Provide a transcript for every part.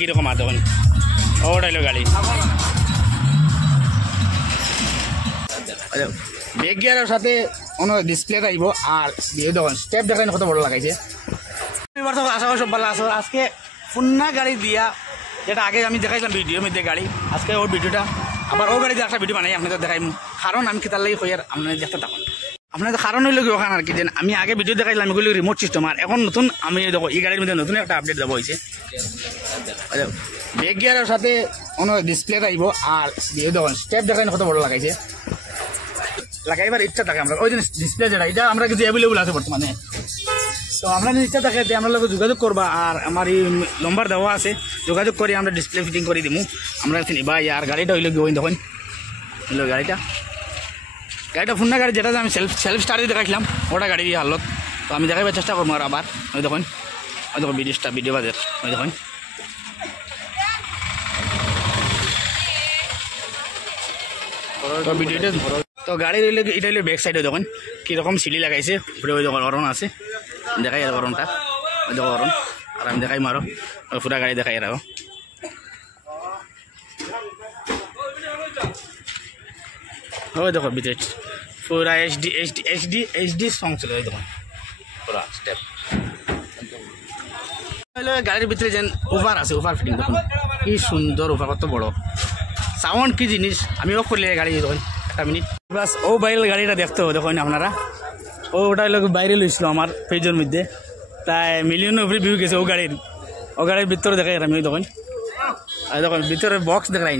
কীরকম আর তখন ওটাইল গাড়ি ব্রেক গিয়ারের সাথে কোনো ডিসপ্লে আইব আর দেখুন স্টেপ দেখাই কত বড় লাগাইছে। আশা করি সব ভালো আছো। আজকে ফুন্না গাড়ি দিয়া যেটা আগে আমি দেখাইছিলাম ভিডিওর মধ্যে গাড়ি, আজকে ওর ভিডিওটা আবার ও গাড়ি দিয়ে একটা ভিডিও বানাই আপনাদের দেখাই। কারণ আমি খেতার লাগি হই আর আপনাদের দেখতে থাকুন। আপনাদের কারণ হইল কি ওখানে আর কি, যেন আমি আগে ভিডিও দেখাইছিলাম এগুলো রিমোট সিস্টেম, আর এখন নতুন আমি দেখো এই গাড়ির মধ্যে নতুন একটা আপডেট দেওয়া হয়েছে। ব্রেক গিয়ারের সাথে কোনো ডিসপ্লে আইব আর দেখুন স্টেপ দেখাই কত বড় লাগাইছে। লাগাইবার ইচ্ছা থাকে আমরা ওই যে ডিসপ্লে যেটা এটা আমরা কিছু অ্যাভেলেবল আছে বর্তমানে, তো আমরা ইচ্ছা থাকে আমরা লোক যোগাযোগ করবা আর আমার এই নম্বর দেওয়া আছে, যোগাযোগ করে আমরা ডিসপ্লে ফিটিং করে দিব আমরা নিবা। আর গাড়িটা হইল গিয়ে দেখুন হইল গাড়িটা ফুন্না গাড়ি যেটা আমি সেলফ স্টার্টে দেখাইছিলাম ওটা গাড়ি দিয়ে হালত, তো আমি দেখাইবার চেষ্টা করবো আর আবার ওই দেখুন ভিডিও বাজার ওই দেখুন তো ভিডিওটা। তো গাড়ির হইলে এটা হইলে ব্যাক সাইডে দেখুন কীরকম সিলি লাগাইছে, উপরে ওই দেখুন হরন আছে, দেখাই আর হরনটা ওই দেখো হরন, আর আমি দেখাই মারো ওই পুরা গাড়ি দেখাই রাখো। ওই দেখো ভিতরে পুরা এইচডি সং ছিল, ওই দেখুন পুরা স্টেপ। গাড়ির ভিতরে যেন ওভার আছে, ওভার ফিটিং দেখুন কি সুন্দর, ওভার কত বড়, সাউন্ড কি জিনিস আমি অফ করলে গাড়ি দেখুন একটা মিনিট বাস। ও বাইরের গাড়িটা দেখতে হবে দেখুন আপনারা, ওটা লোক বাইরে লইছিল আমার পেজের মধ্যে, তাই মিলিয়নের উপরে ভিউ গেছে ও গাড়ির ভিতরে দেখাই আমি ওই দেখুন, আর দেখুন ভিতরে বক্স দেখাই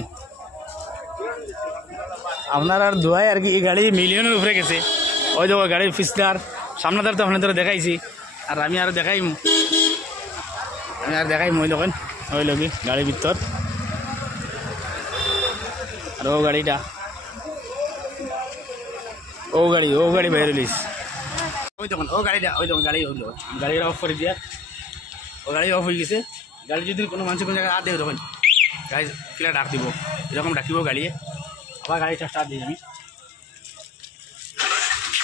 আপনার আর দোয়াই আর কি, এই গাড়ি মিলিয়নের উপরে গেছে। ওই দেখো গাড়ির ফিসলার সামনাদার তো আপনাদের দেখাইছি, আর আমি আর দেখাই ওই দেখুন ওই লোক গাড়ির ভিতর, আর ও গাড়িটা ও গাড়ি বাইরে লিস ওই দেখুন ও গাড়িটা ওই দেখুন গাড়িটা অফ করে দিয়া ও গাড়ি অফ হয়ে গেছে। গাড়ি যদি কোনো মানুষ কোনো জায়গায় হাত দেবে তখন গাড়ি কিলা ডাক দিব, এরকম ডাকিব গাড়িয়ে, আবার গাড়িটা স্টার্ট দিই আমি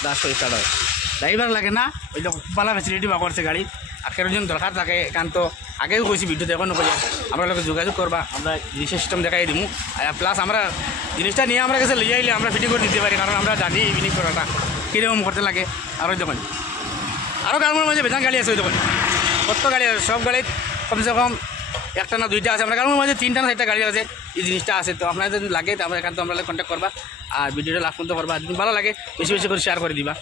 লাস্ট স্টার্ট হয়। ড্রাইভার লাগে না, ওই দেখুন পালা ফেসিলিটি বা করছে গাড়ি, আর কেরোজন দরকার থাকে কারণ তো আগেও কইছি ভিডিওতে এখন করি আমরা লোক যোগাযোগ করবা, আমরা জিনিস সিস্টেম দেখাই দিব, আর প্লাস আমরা জিনিসটা নিয়ে আমরা কাছে লিয়ে আইলে আমরা ফিটিং করে দিতে পারি, কারণ আমরা জানি ইভিনিং করাটা কীরকম করতে লাগে। আর ওই দেখুন আরও গাড়ির মাঝে বেজান গাড়ি আছে, ওই দেখুন কত গাড়ি আছে, সব গাড়ি কমসে কম একটা না দুইটা আছে, আমরা গাড়ির মাঝে 3টা না 4টা গাড়ি আছে, এই জিনিসটা আছে। তো আপনার যদি লাগে তো আমরা এখান থেকে আমরা কন্ট্যাক্ট করবা, আর ভিডিওটা লাস্ট পর্যন্ত করবা, যদি ভালো লাগে বেশি বেশি করে শেয়ার করে দিবা।